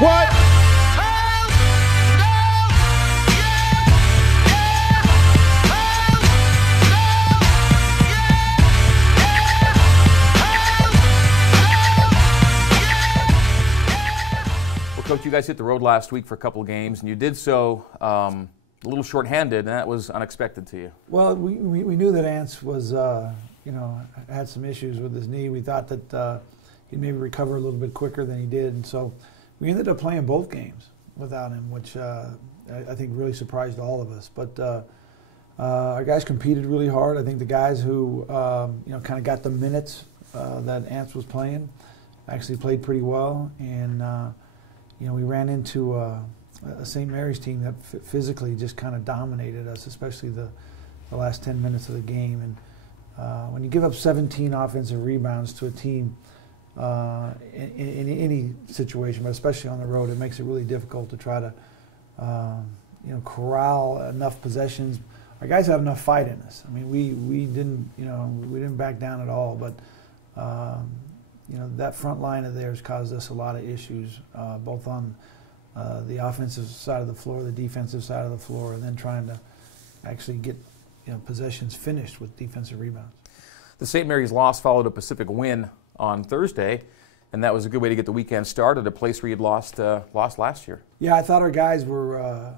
What? Coach, you guys hit the road last week for a couple of games, and you did so a little shorthanded, and that was unexpected to you. Well, we knew that Ance was, had some issues with his knee. We thought that he'd maybe recover a little bit quicker than he did, and so we ended up playing both games without him, which I think really surprised all of us. But our guys competed really hard. I think the guys who kind of got the minutes that Ance was playing actually played pretty well, and we ran into a St. Mary's team that physically just kind of dominated us, especially the last 10 minutes of the game. And when you give up 17 offensive rebounds to a team in any situation, but especially on the road, it makes it really difficult to try to corral enough possessions. Our guys have enough fight in us. I mean, we didn't back down at all, but that front line of theirs caused us a lot of issues, both on the offensive side of the floor, the defensive side of the floor, and then trying to actually get possessions finished with defensive rebounds. The St. Mary's loss followed a Pacific win on Thursday, and that was a good way to get the weekend started, a place where you'd lost last year. Yeah, I thought our guys were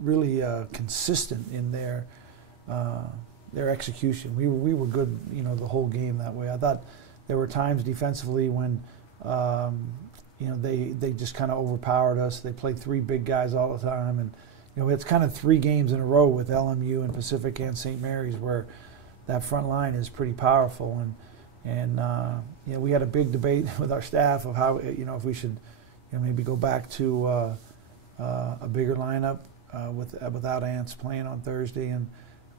really consistent in their execution. We were good, the whole game that way. I thought there were times defensively when, they just kind of overpowered us. They played three big guys all the time, and it's kind of 3 games in a row with LMU and Pacific and St. Mary's where that front line is pretty powerful. And we had a big debate with our staff of how if we should maybe go back to a bigger lineup without Ance playing on Thursday, and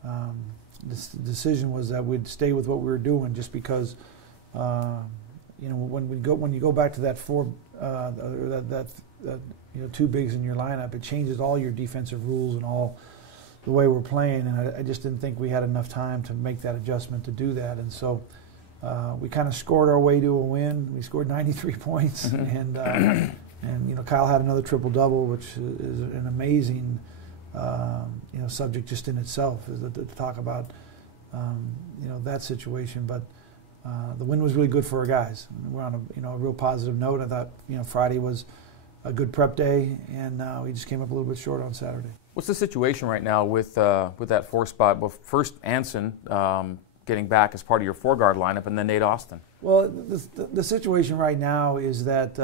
the decision was that we'd stay with what we were doing, just because when you go back to that 2 bigs in your lineup, it changes all your defensive rules and all the way we're playing, and I just didn't think we had enough time to make that adjustment to do that. And so we kind of scored our way to a win. We scored 93 points, and Kyle had another triple-double, which is an amazing subject just in itself, is to talk about that situation. But the win was really good for our guys. We're on a real positive note. I thought Friday was a good prep day, and we just came up a little bit short on Saturday. What's the situation right now with that 4 spot? Well, first Anson getting back as part of your 4-guard lineup, and then Nate Austin. Well, the situation right now is that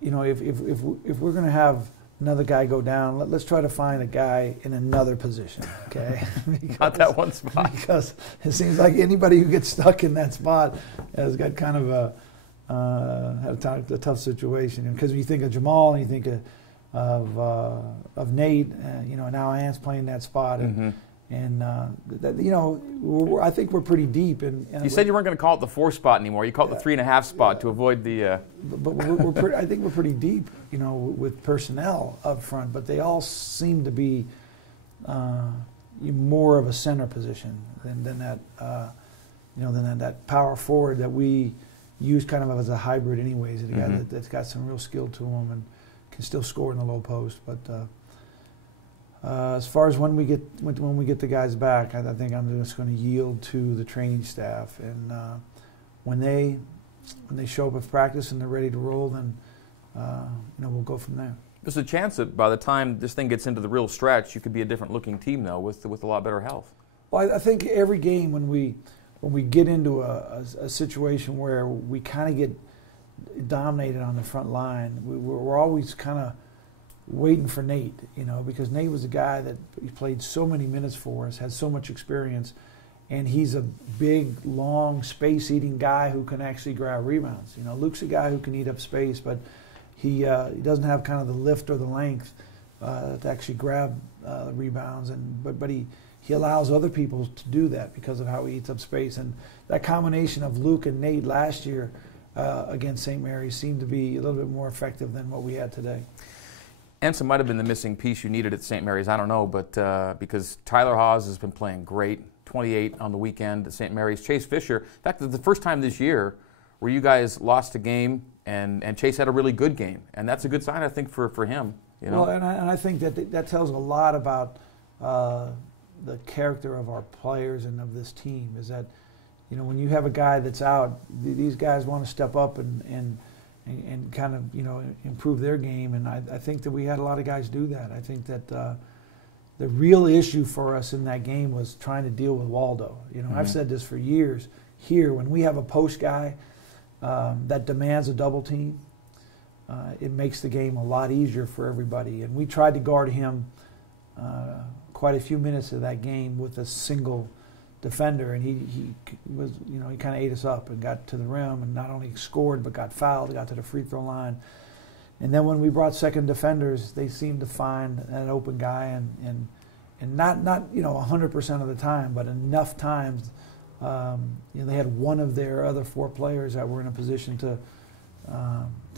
if we're going to have another guy go down, let's try to find a guy in another position, okay? Not that one spot. Because it seems like anybody who gets stuck in that spot has got kind of a tough situation. Because when you think of Jamal and you think of Nate, now Ant's playing that spot, and I think we're pretty deep. And you said you weren't going to call it the 4 spot anymore. You called it the 3.5 spot to avoid the. But I think we're pretty deep, with personnel up front. But they all seem to be more of a center position than that power forward that we use kind of as a hybrid, anyways. A guy that's got some real skill to him and can still score in the low post, but. As far as when we get the guys back, I think I'm just going to yield to the training staff, and when they show up at practice and they're ready to roll, then we'll go from there. There's a chance that by the time this thing gets into the real stretch, you could be a different looking team though, with a lot better health. Well, I think every game when we get into a situation where we kind of get dominated on the front line, we're always kind of waiting for Nate, because Nate was a guy that he played so many minutes for us, has so much experience, and he's a big, long, space-eating guy who can actually grab rebounds. Luke's a guy who can eat up space, but he doesn't have kind of the lift or the length to actually grab rebounds, but he allows other people to do that because of how he eats up space. And that combination of Luke and Nate last year against St. Mary's seemed to be a little bit more effective than what we had today. Anson might have been the missing piece you needed at St. Mary's, I don't know, but because Tyler Haws has been playing great, 28 on the weekend at St. Mary's. Chase Fisher, in fact, the first time this year where you guys lost a game and Chase had a really good game, and that's a good sign, I think, for him. You know? Well, and I think that tells a lot about the character of our players and of this team. Is that, you know, when you have a guy that's out, these guys want to step up and kind of, you know, improve their game, and I think that we had a lot of guys do that. I think that the real issue for us in that game was trying to deal with Waldo. You know, I've said this for years. Here, when we have a post guy that demands a double team, it makes the game a lot easier for everybody. And we tried to guard him quite a few minutes of that game with a single defender, and he was, you know, he kind of ate us up and got to the rim and not only scored but got fouled, got to the free throw line. And then when we brought second defenders, they seemed to find an open guy, and not you know 100% of the time, but enough times. You know, they had one of their other 4 players that were in a position to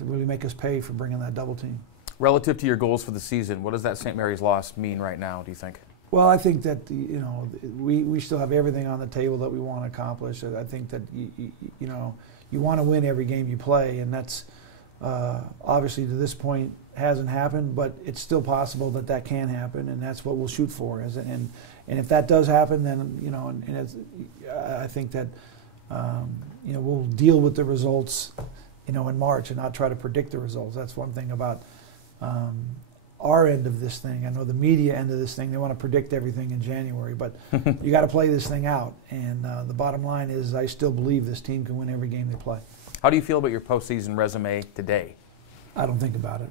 really make us pay for bringing that double team. Relative to your goals for the season, what does that St. Mary's loss mean right now, do you think? Well, I think that, you know, we still have everything on the table that we want to accomplish. I think that, you know, you want to win every game you play, and that's obviously to this point hasn't happened, but it's still possible that that can happen, and that's what we'll shoot for. And if that does happen, then, you know, and it's, I think that, you know, we'll deal with the results, you know, in March and not try to predict the results. That's one thing about our end of this thing. I know the media end of this thing, they want to predict everything in January, but you got to play this thing out. And the bottom line is I still believe this team can win every game they play. How do you feel about your postseason resume today? I don't think about it.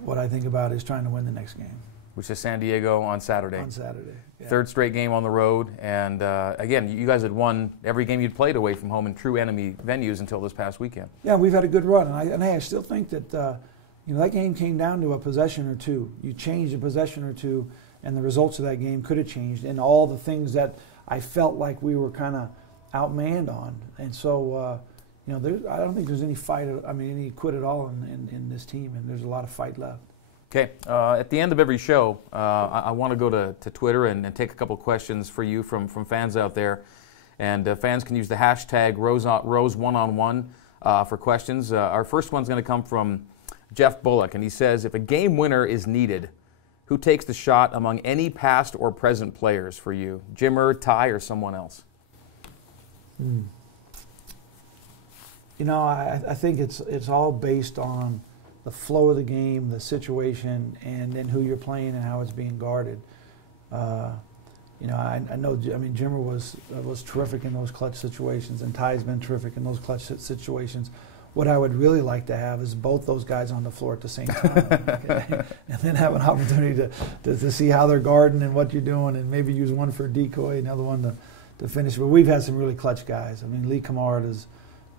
What I think about is trying to win the next game. Which is San Diego on Saturday. On Saturday, yeah. Third straight game on the road, and again, you guys had won every game you'd played away from home in true enemy venues until this past weekend. Yeah, we've had a good run, and I still think that you know, that game came down to a possession or two. You changed a possession or two, and the results of that game could have changed, and all the things that I felt like we were kind of outmanned on. And so, you know, I don't think there's any fight. I mean, any quit at all in this team, and there's a lot of fight left. Okay, at the end of every show, I want to go to Twitter and take a couple questions for you from fans out there. And fans can use the hashtag Rose1on1 for questions. Our first one's going to come from Jeff Bullock, and he says, if a game winner is needed, who takes the shot among any past or present players for you? Jimmer, Ty, or someone else? You know, I think it's all based on the flow of the game, the situation, and then who you're playing and how it's being guarded. You know, I know. I mean, Jimmer was terrific in those clutch situations, and Ty's been terrific in those clutch situations. What I would really like to have is both those guys on the floor at the same time, okay? And then have an opportunity to see how they're guarding and what you're doing, and maybe use one for a decoy, another one to finish. But we've had some really clutch guys. I mean, Lee Kamard is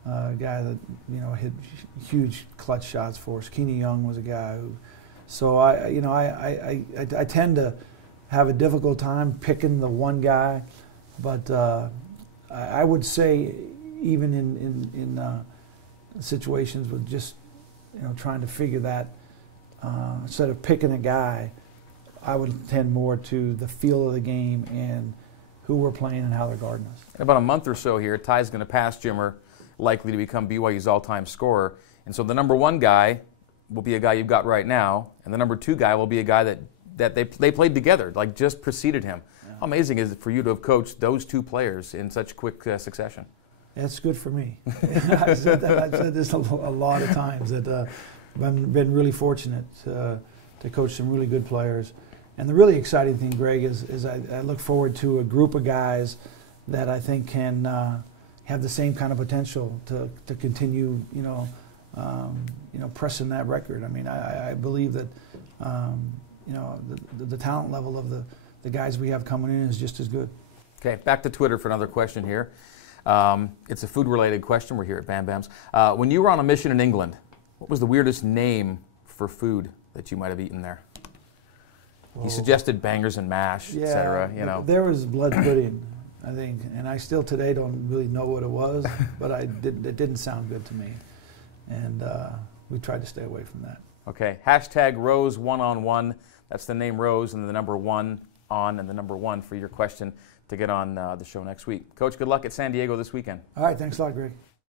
a guy that, you know, hit huge clutch shots for us. Keeney Young was a guy who. So I tend to have a difficult time picking the one guy, but I would say even in situations with just, you know, trying to figure that, instead of picking a guy, I would tend more to the feel of the game and who we're playing and how they're guarding us. In about a month or so here, Ty's going to pass Jimmer, likely to become BYU's all-time scorer. And so the number one guy will be a guy you've got right now, and the number two guy will be a guy that they played together, like just preceded him. Yeah. How amazing is it for you to have coached those two players in such quick succession? That's good for me. I've said this a lot of times, that I've been really fortunate to coach some really good players. And the really exciting thing, Greg, is I look forward to a group of guys that I think can have the same kind of potential to continue, pressing that record. I mean, I believe that, the talent level of the guys we have coming in is just as good. Okay, back to Twitter for another question here. It's a food-related question. We're here at Bam Bam's. When you were on a mission in England, what was the weirdest name for food that you might have eaten there? Whoa. He suggested bangers and mash, etc. You know, there was blood pudding, I think, and I still today don't really know what it was, but it didn't sound good to me, and we tried to stay away from that. Okay, hashtag Rose1on1. That's the name Rose and the number 1 on and the number 1 for your question to get on the show next week. Coach, good luck at San Diego this weekend. All right, thanks a lot, Greg.